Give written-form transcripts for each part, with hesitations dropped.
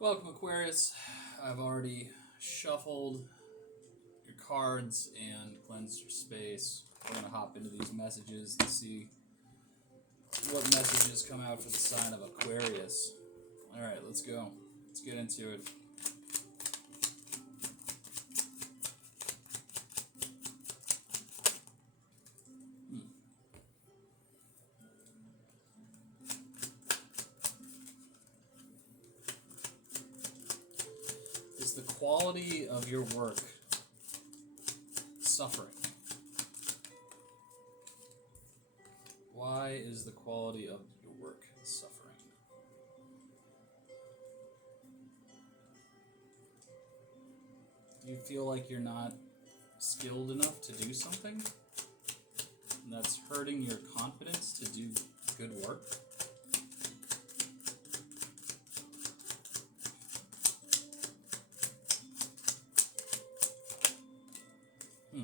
Welcome, Aquarius. I've already shuffled your cards and cleansed your space. We're going to hop into these messages and see what messages come out for the sign of Aquarius. Alright, let's go. Let's get into it. Is the quality of your work suffering? Why is the quality of your work suffering? Do you feel like you're not skilled enough to do something? And that's hurting your confidence to do good work? Hmm.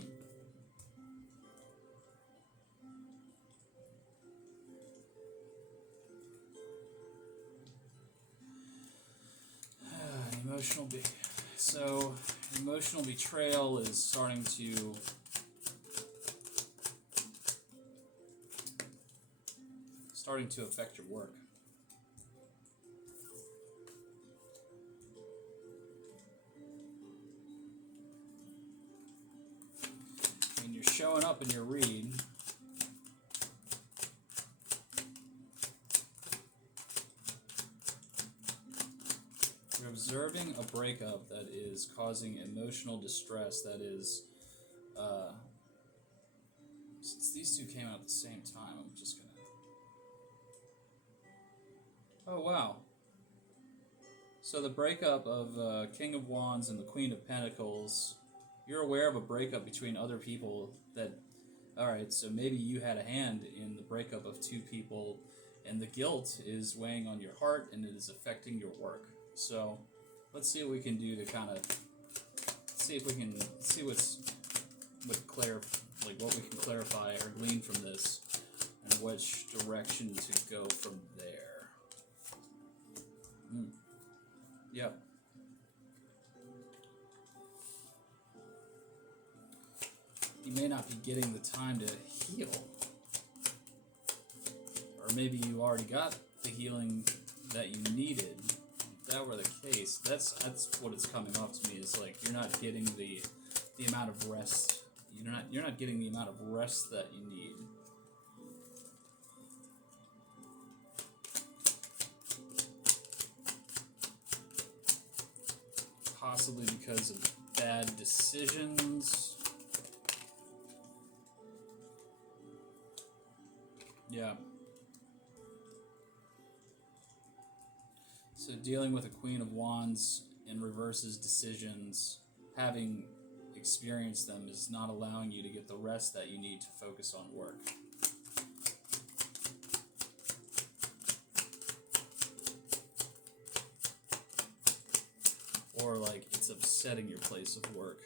Emotional so emotional betrayal is starting to affect your work. I mean, you're showing up in your read. You're observing a breakup that is causing emotional distress. That is, since these two came out at the same time, I'm just gonna. Oh wow! So the breakup of King of Wands and the Queen of Pentacles. You're aware of a breakup between other people that. Alright, so maybe you had a hand in the breakup of two people, and the guilt is weighing on your heart and it is affecting your work. So let's see what we can do to kind of see if we can see what we can clarify or glean from this, and which direction to go from there. Yep. You may not be getting the time to heal. Or maybe you already got the healing that you needed. If that were the case, that's what it's coming off to me, is like you're not getting the amount of rest. You're not getting the amount of rest that you need. Possibly because of bad decisions. Yeah. So dealing with a Queen of Wands in reverses decisions, having experienced them, is not allowing you to get the rest that you need to focus on work. Or like it's upsetting your place of work.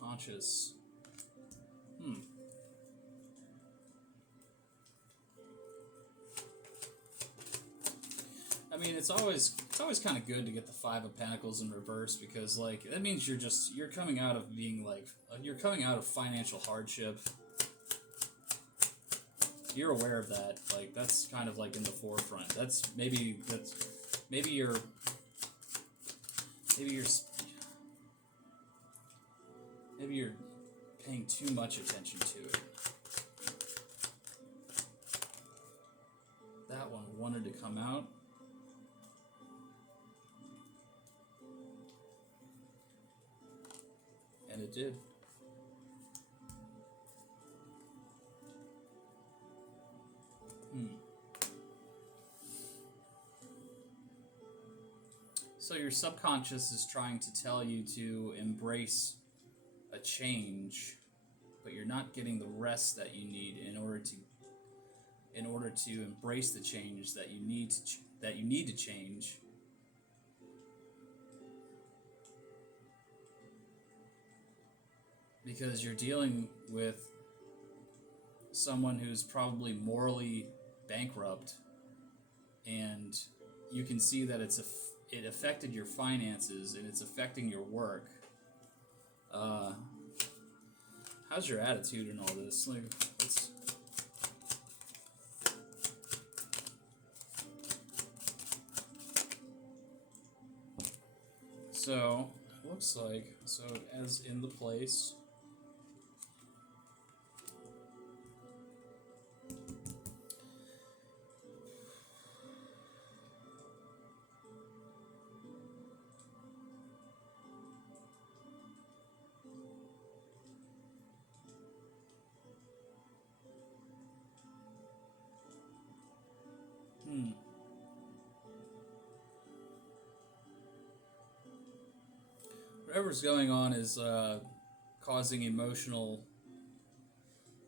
Conscious. I mean, it's always kind of good to get the Five of Pentacles in reverse, because like that means you're coming out of being like you're coming out of financial hardship. You're aware of that. Like that's kind of like in the forefront. Maybe you're paying too much attention to it. That one wanted to come out. And it did. So your subconscious is trying to tell you to embrace a change, but you're not getting the rest that you need in order to embrace the change that you need to change. Because you're dealing with someone who's probably morally bankrupt, and you can see that it affected your finances and it's affecting your work. Uh, how's your attitude in all this? Like, let's. So, looks like, so as in the place. Whatever's going on is causing emotional,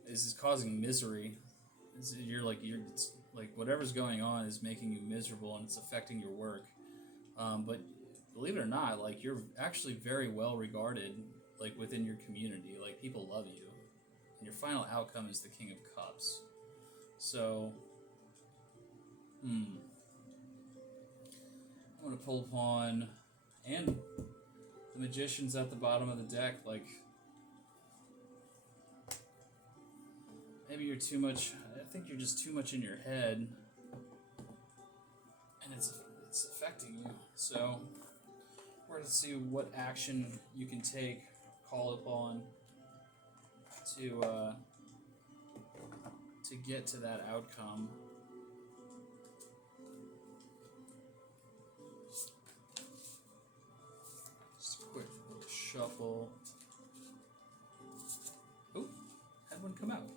is causing misery. It's like whatever's going on is making you miserable and it's affecting your work. But believe it or not, like you're actually very well regarded, like within your community. Like people love you, and your final outcome is the King of Cups. So, I'm gonna pull upon and the Magician's at the bottom of the deck. Like maybe you're too much. I think you're just too much in your head, and it's affecting you. So we're going to see what action you can take, call upon to get to that outcome. Just a quick little shuffle. Oh, had one come out.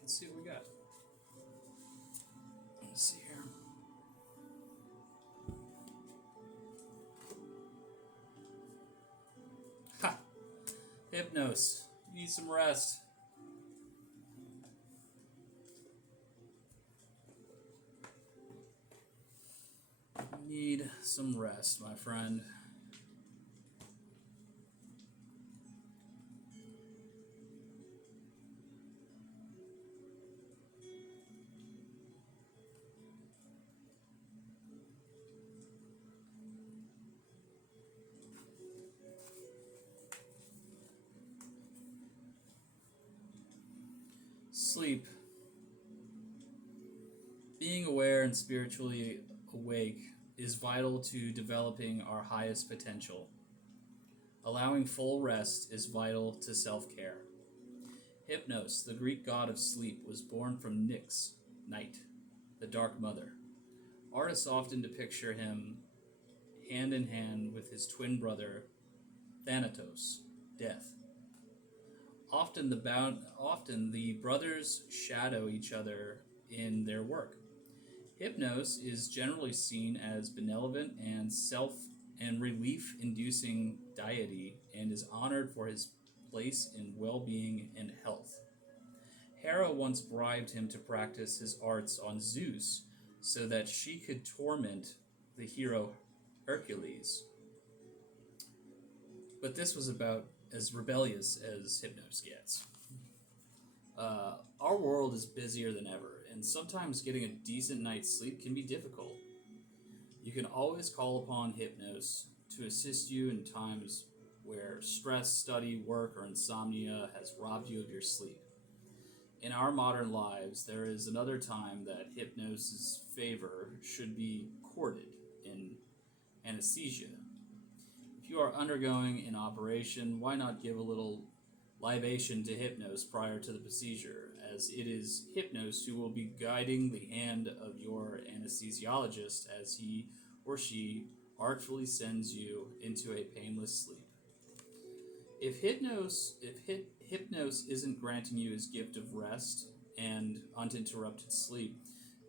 Let's see what we got. Let's see here. Ha! Hypnos. You need some rest. Need some rest, my friend. Sleep. Being aware and spiritually awake is vital to developing our highest potential. Allowing full rest is vital to self-care. Hypnos, the Greek god of sleep, was born from Nyx, night, the Dark Mother. Artists often depict him hand in hand with his twin brother, Thanatos, death. Often the brothers shadow each other in their work. Hypnos is generally seen as benevolent and relief-inducing deity and is honored for his place in well-being and health. Hera once bribed him to practice his arts on Zeus so that she could torment the hero Hercules. But this was about as rebellious as Hypnos gets. Our world is busier than ever, and sometimes getting a decent night's sleep can be difficult. You can always call upon Hypnos to assist you in times where stress, study, work, or insomnia has robbed you of your sleep. In our modern lives, there is another time that Hypnos' favor should be courted in anesthesia. If you are undergoing an operation, why not give a little libation to Hypnos prior to the procedure, as it is Hypnos who will be guiding the hand of your anesthesiologist as he or she artfully sends you into a painless sleep. If Hypnos isn't granting you his gift of rest and uninterrupted sleep,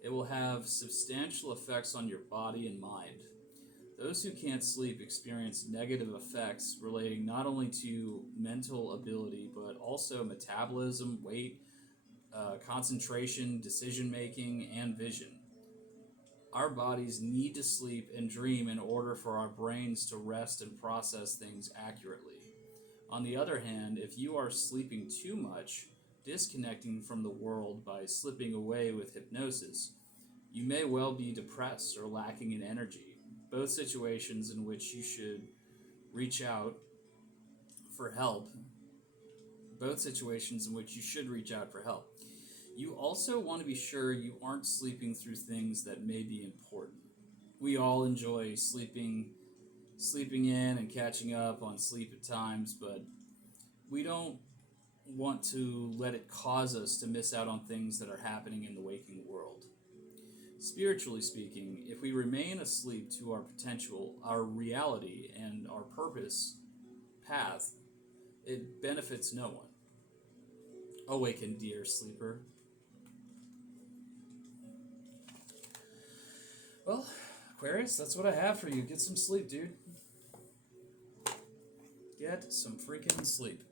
it will have substantial effects on your body and mind. Those who can't sleep experience negative effects relating not only to mental ability, but also metabolism, weight, concentration, decision-making, and vision. Our bodies need to sleep and dream in order for our brains to rest and process things accurately. On the other hand, if you are sleeping too much, disconnecting from the world by slipping away with hypnosis, You may well be depressed or lacking in energy, both situations in which you should reach out for help, both situations in which you should reach out for help. You also want to be sure you aren't sleeping through things that may be important. We all enjoy sleeping in and catching up on sleep at times, but we don't want to let it cause us to miss out on things that are happening in the waking world. Spiritually speaking, if we remain asleep to our potential, our reality, and our purpose path, it benefits no one. Awaken, dear sleeper. Well, Aquarius, that's what I have for you. Get some sleep, dude. Get some freaking sleep.